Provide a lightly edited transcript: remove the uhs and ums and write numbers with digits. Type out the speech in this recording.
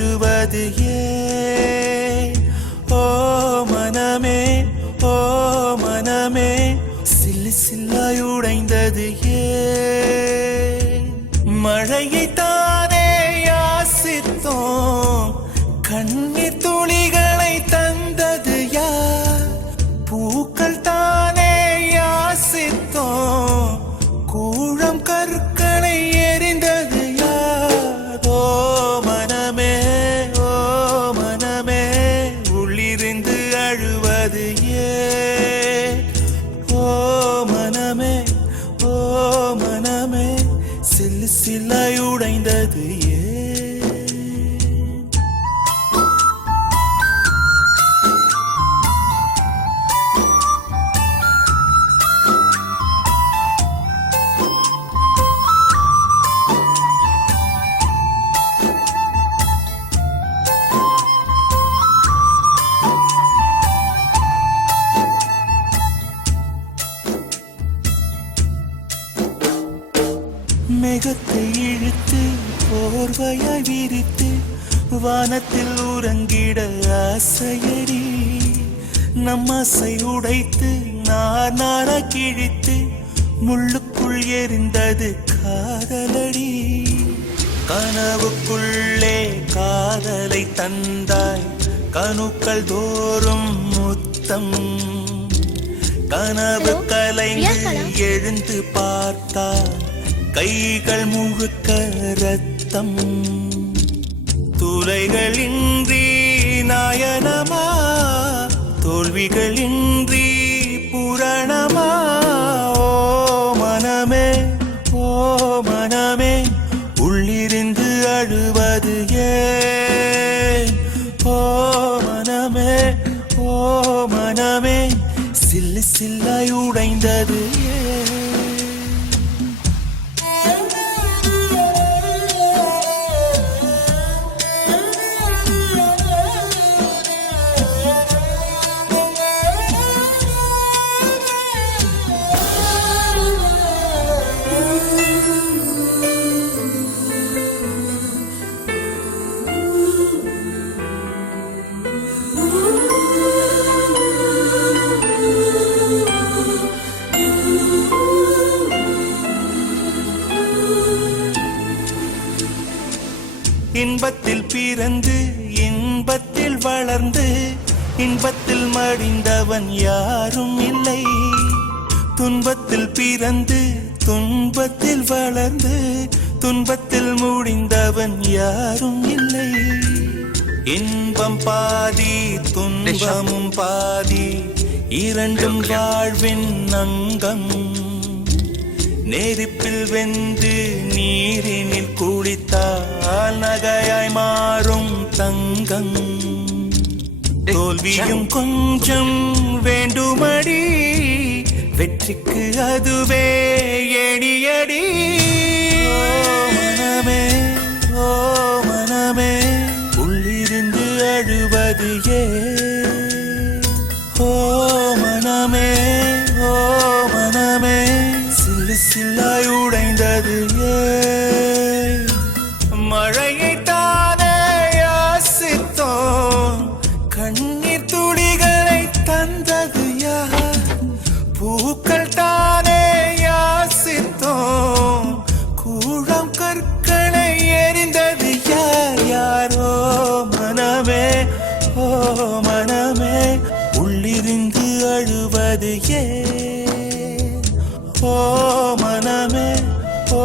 அழுவது ஏன்? ஓ மனமே, ஓ மனமே, சில்லு சில்லாய் உடைந்தது ஏன்? மழையை தானே யாசித்தோம், கண்ணீர் துளிகளை தந்தது யார்? பூக்கள் தானே யாசித்தோம், கூழம் கற்களை எரிந்தது யார்? ஓ மனமே, ஓ மனமே, உள்ளிருந்து அழுவது ஏன்? ஓ மனமே, ஓ மனமே, சில்லு சில்லாய் உடைந்தது ஏன்? மேகத்தை இழுத்து போர்வையாய் விரித்து வானத்தில் உறங்கிட ஆசையடி, நம் ஆசை உடைத்து நார் நாரா கிழித்து முள்ளுக்குள் எரிந்தது காதலடி. கனவுக்குள்ளே காதலை தந்தாய், கணுக்கள் தோறும் முத்தம். கனவு கலைந்து எழுந்து பார்த்தார், கைகள் முழுக்க ரத்தம். துளைகளின்றி நாயனமா, தோல்விகளின்றி புரணமா? ஓ மனமே, ஓ மனமே, உள்ளிருந்து அழுவது ஏன்? ஓ மனமே, ஓ மனமே, சில்லு சில்லாய் உடைந்தது ஏன்? இன்பத்தில் பிறந்து இன்பத்தில் வளர்ந்து இன்பத்தில் மடிந்தவன் யாரும் இல்லை. துன்பத்தில் பிறந்து துன்பத்தில் வளர்ந்து துன்பத்தில் முடிந்தவன் யாரும் இல்லை. இன்பம் பாதி துன்பமும் பாதி, இரண்டும் வாழ்வின் அங்கம். நெருப்பில் வெந்து நீரினில் குளித்தால் நகையாய் மாறும் தங்கம். தோல்வியும் கொஞ்சம் வேண்டுமடி, வெற்றிக்கு அதுவே எடியடி. மனமே, ஓ மனமே, உள்ளிருந்து அழுவது ஏன்? ஓ மனமே, ஓ மனமே, சில்லு சில்லாய் உடைந்தது ஏன்? மழையை தானே யாசித்தோம், கண்ணீர் துளிகளை தந்தது யார்? பூக்கள் தானே யாசித்தோம், கூழம் கற்களை எரிந்தது யார்? யாரோ மனமே, ஓ மனமே, உள்ளிருந்து அழுவது ஏன்? ஓ மனமே, ஓ